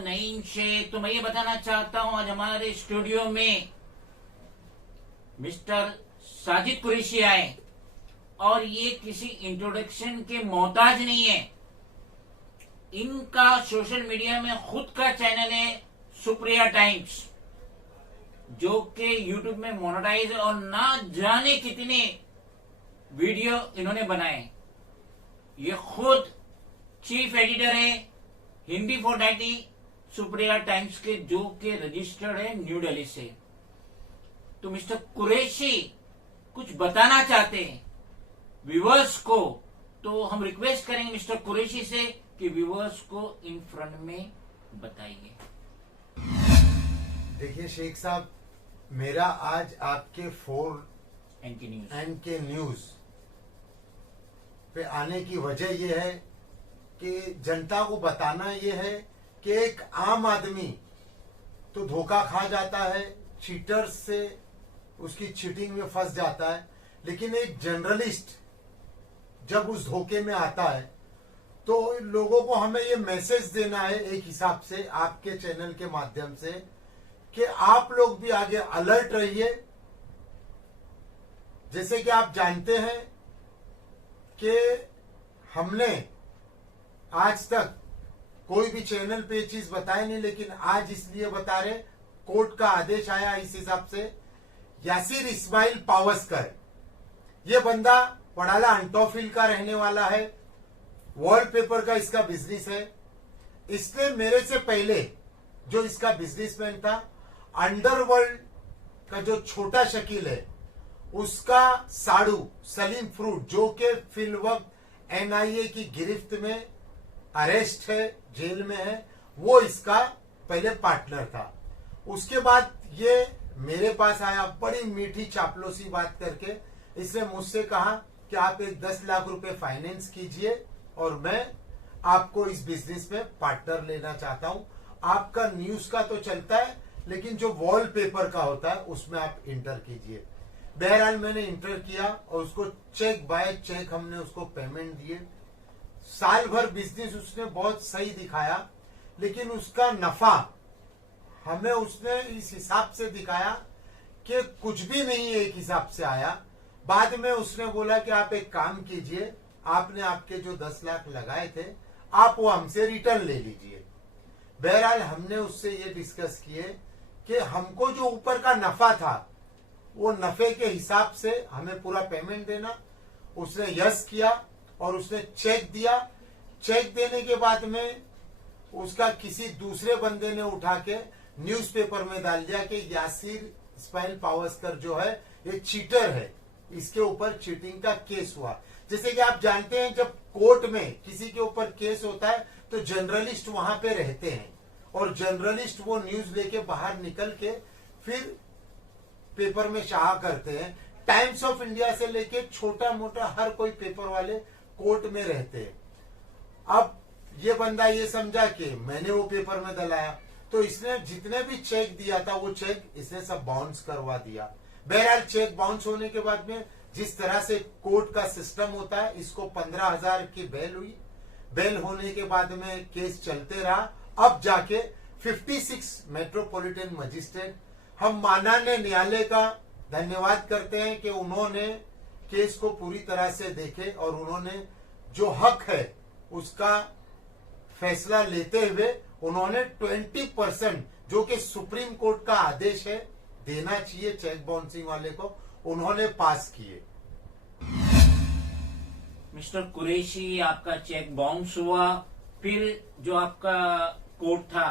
नईम शेख। तो मैं ये बताना चाहता हूं आज हमारे स्टूडियो में मिस्टर साजिद कुरैशी आए और ये किसी इंट्रोडक्शन के मोहताज नहीं है। इनका सोशल मीडिया में खुद का चैनल है सुप्रिया टाइम्स, जो कि यूट्यूब में मोनेटाइज है और ना जाने कितने वीडियो इन्होंने बनाए। ये खुद चीफ एडिटर है हिंदी फोर्टनाइटली सुप्रिया टाइम्स के, जो कि रजिस्टर्ड है न्यू दिल्ली से। तो मिस्टर कुरैशी कुछ बताना चाहते हैं व्यूअर्स को, तो हम रिक्वेस्ट करेंगे मिस्टर कुरैशी से कि व्यूअर्स को इन फ्रंट में बताइए। देखिए शेख साहब, मेरा आज आपके 4 एनके न्यूज पे आने की वजह यह है कि जनता को बताना यह है कि एक आम आदमी तो धोखा खा जाता है, चीटर्स से उसकी चीटिंग में फंस जाता है, लेकिन एक जर्नलिस्ट जब उस धोखे में आता है तो लोगों को हमें ये मैसेज देना है एक हिसाब से आपके चैनल के माध्यम से कि आप लोग भी आगे अलर्ट रहिए। जैसे कि आप जानते हैं कि हमने आज तक कोई भी चैनल पे ये चीज बताई नहीं, लेकिन आज इसलिए बता रहे, कोर्ट का आदेश आया इस हिसाब से। यासिर इस्माइल पावस्कर, ये बंदा पड़ाला अंटोफिल का रहने वाला है, वॉलपेपर का इसका बिजनेस है। इसने मेरे से पहले जो इसका बिजनेसमैन था, अंडरवर्ल्ड का जो छोटा शकील है, उसका साड़ू सलीम फ्रूट, जो कि फिलवक्त एनआईए की गिरफ्त में अरेस्ट है, जेल में है, वो इसका पहले पार्टनर था। उसके बाद ये मेरे पास आया, बड़ी मीठी चापलूसी बात करके इसने मुझसे कहा कि आप एक 10 लाख रुपए फाइनेंस कीजिए और मैं आपको इस बिजनेस में पार्टनर लेना चाहता हूं। आपका न्यूज का तो चलता है, लेकिन जो वॉलपेपर का होता है उसमें आप इंटर कीजिए। बहरहाल मैंने इंटर किया और उसको चेक बाय चेक हमने उसको पेमेंट दिए। साल भर बिजनेस उसने बहुत सही दिखाया, लेकिन उसका नफा हमें उसने इस हिसाब से दिखाया कि कुछ भी नहीं एक हिसाब से आया। बाद में उसने बोला कि आप एक काम कीजिए, आपने आपके जो 10 लाख लगाए थे आप वो हमसे रिटर्न ले लीजिए। बहरहाल हमने उससे ये डिस्कस किए कि हमको जो ऊपर का नफा था वो नफे के हिसाब से हमें पूरा पेमेंट देना। उसने यस किया और उसने चेक दिया। चेक देने के बाद में उसका किसी दूसरे बंदे ने उठा के न्यूज़पेपर में डाल दिया कि यासिर इस्माइल पावस्कर जो है ये चीटर है, इसके ऊपर चीटिंग का केस हुआ। जैसे कि आप जानते हैं, जब कोर्ट में किसी के ऊपर केस होता है तो जर्नलिस्ट वहां पे रहते हैं और जर्नलिस्ट वो न्यूज लेके बाहर निकल के फिर पेपर में शाया करते हैं। टाइम्स ऑफ इंडिया से लेके छोटा मोटा हर कोई पेपर वाले कोर्ट में रहते हैं। अब ये बंदा ये समझा कि मैंने वो पेपर में दलाया, तो इसने जितने भी चेक दिया था वो चेक इसने सब बाउंस करवा दिया। बहरहाल चेक बाउंस होने के बाद में जिस तरह से कोर्ट का सिस्टम होता है, इसको 15,000 की बेल हुई। बेल होने के बाद में केस चलते रहा। अब जाके 56 मेट्रोपॉलिटन मजिस्ट्रेट, हम माननीय न्यायालय का धन्यवाद करते हैं कि उन्होंने केस को पूरी तरह से देखे और उन्होंने जो हक है उसका फैसला लेते हुए उन्होंने 20% जो कि सुप्रीम कोर्ट का आदेश है देना चाहिए चेक बाउंसिंग वाले को, उन्होंने पास किए। मिस्टर कुरैशी, आपका चेक बाउंस हुआ, फिर जो आपका कोर्ट था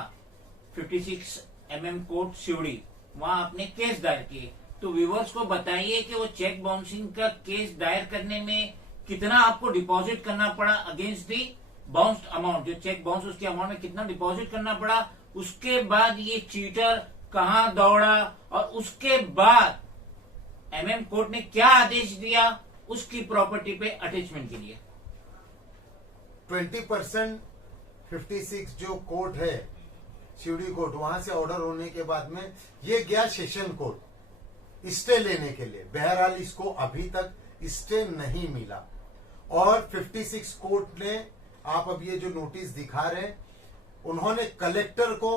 56 mm कोर्ट सिवड़ी, वहां आपने केस दायर किए। तो व्यूवर्स को बताइए कि वो चेक बाउंसिंग का केस दायर करने में कितना आपको डिपॉजिट करना पड़ा अगेंस्ट दी बाउंस्ड अमाउंट, जो चेक बाउंस उसके अमाउंट में कितना डिपॉजिट करना पड़ा। उसके बाद ये चीटर कहां दौड़ा और उसके बाद MM कोर्ट ने क्या आदेश दिया उसकी प्रॉपर्टी पे अटैचमेंट के लिए। 20% 56 जो कोर्ट है शिवड़ी कोर्ट, वहां से ऑर्डर होने के बाद में ये गया सेशन कोर्ट स्टे लेने के लिए। बहरहाल इसको अभी तक स्टे नहीं मिला और 56 कोर्ट ने, आप अब ये जो नोटिस दिखा रहे हैं उन्होंने कलेक्टर को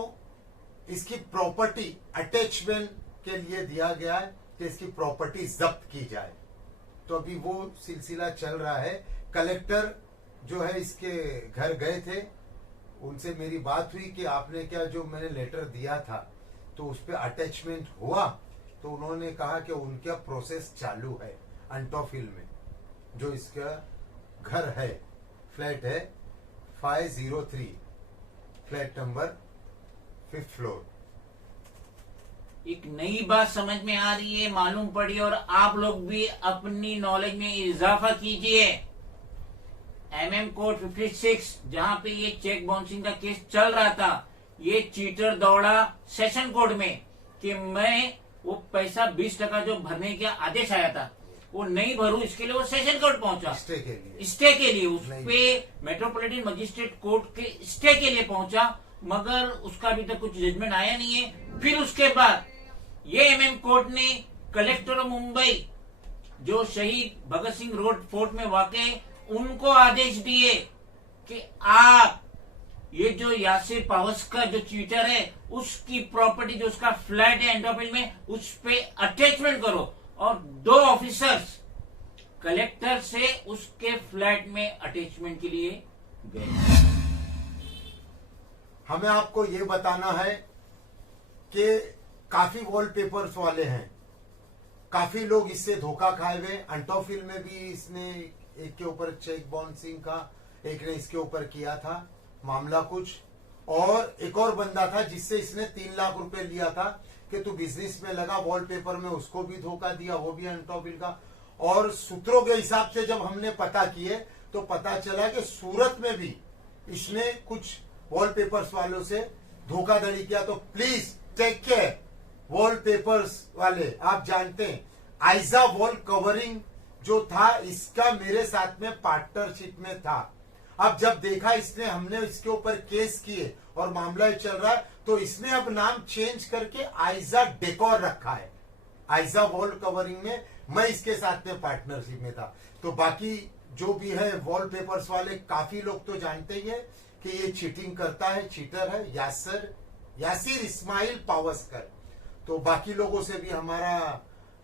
इसकी प्रॉपर्टी अटैचमेंट के लिए दिया गया है कि इसकी प्रॉपर्टी जब्त की जाए। तो अभी वो सिलसिला चल रहा है। कलेक्टर जो है इसके घर गए थे, उनसे मेरी बात हुई कि आपने क्या जो मैंने लेटर दिया था तो उस पर अटैचमेंट हुआ, तो उन्होंने कहा कि उनका प्रोसेस चालू है। अंटोफिल में जो इसका घर है, फ्लैट है 503, फ्लैट नंबर 5th फ्लोर। एक नई बात समझ में आ रही है, मालूम पड़ी, और आप लोग भी अपनी नॉलेज में इजाफा कीजिए। MM कोड 56 जहां पे ये चेक बाउंसिंग का केस चल रहा था, ये चीटर दौड़ा सेशन कोर्ट में कि मैं वो पैसा 20% जो भरने का आदेश आया था वो नहीं भरूं, इसके लिए वो सेशन कोर्ट पहुंचा स्टे के लिए उस पे मेट्रोपॉलिटन मजिस्ट्रेट कोर्ट के स्टे के लिए पहुंचा, मगर उसका अभी तक कुछ जजमेंट आया नहीं है। फिर उसके बाद ये MM कोर्ट ने कलेक्टर ऑफ मुंबई जो शहीद भगत सिंह रोड फोर्ट में वाक़, उनको आदेश दिए कि आप ये जो यासिर पावस्कर जो चीटर है उसकी प्रॉपर्टी जो उसका फ्लैट है एंडोफिल में उस पे अटैचमेंट करो, और 2 ऑफिसर्स कलेक्टर से उसके फ्लैट में अटैचमेंट के लिए गए। हमें आपको ये बताना है कि काफी वॉलपेपर्स वाले हैं, काफी लोग इससे धोखा खाए हुए। अंटोफिल में भी इसने एक के ऊपर चेक बाउंसिंग का, एक ने इसके ऊपर किया था मामला कुछ, और एक और बंदा था जिससे इसने 3 लाख रुपए लिया था कि तू बिजनेस में लगा, वॉलपेपर में उसको भी धोखा दिया, वो भी अंटोफिल का। और सूत्रों के हिसाब से जब हमने पता किए तो पता चला कि सूरत में भी इसने कुछ वॉलपेपर्स वालों से धोखाधड़ी किया। तो प्लीज टेक केयर वॉलपेपर्स वाले। आप जानते हैं आइजा वॉल कवरिंग जो था इसका मेरे साथ में पार्टनरशिप में था। अब जब देखा इसने, हमने इसके ऊपर केस किए और मामला चल रहा है, तो इसने अब नाम चेंज करके आइजा डेकोर रखा है। आइजा वॉल कवरिंग में मैं इसके साथ में पार्टनरशिप में था। तो बाकी जो भी है वॉलपेपर्स वाले, काफी लोग तो जानते ही है कि ये चीटिंग करता है, चीटर है यासिर इस्माइल पावस्कर। तो बाकी लोगों से भी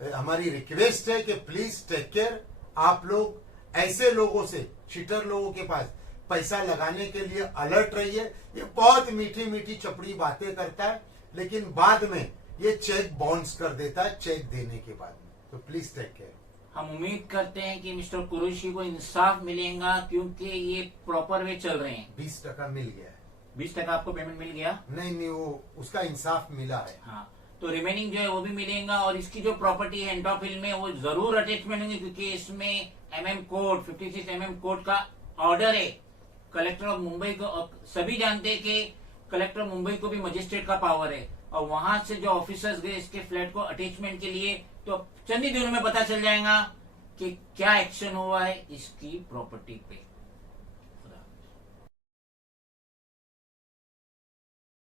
हमारी रिक्वेस्ट है कि प्लीज टेक केयर। आप लोग ऐसे लोगों से, चीटर लोगों के पास पैसा लगाने के लिए अलर्ट रहिए। ये बहुत मीठी मीठी चपड़ी बातें करता है, लेकिन बाद में ये चेक बाउंस कर देता है चेक देने के बाद में। तो प्लीज टेक केयर। हम उम्मीद करते हैं कि मिस्टर कुरैशी को इंसाफ मिलेगा, क्योंकि ये प्रॉपर वे चल रहे हैं। 20% मिल गया है। 20% आपको पेमेंट मिल गया? नहीं, वो उसका इंसाफ मिला है। हाँ, तो रिमेनिंग जो है वो भी मिलेगा, और इसकी जो प्रॉपर्टी है एंटोफिल में वो जरूर अटैचमेंट होंगे, क्योंकि इसमें MM कोड 56 MM कोड का ऑर्डर है कलेक्टर ऑफ मुंबई को। सभी जानते हैं कि कलेक्टर ऑफ मुंबई को भी मजिस्ट्रेट का पावर है, और वहां से जो ऑफिसर्स गए इसके फ्लैट को अटैचमेंट के लिए, तो चंद ही दिनों में पता चल जाएगा कि क्या एक्शन हुआ है इसकी प्रॉपर्टी पे।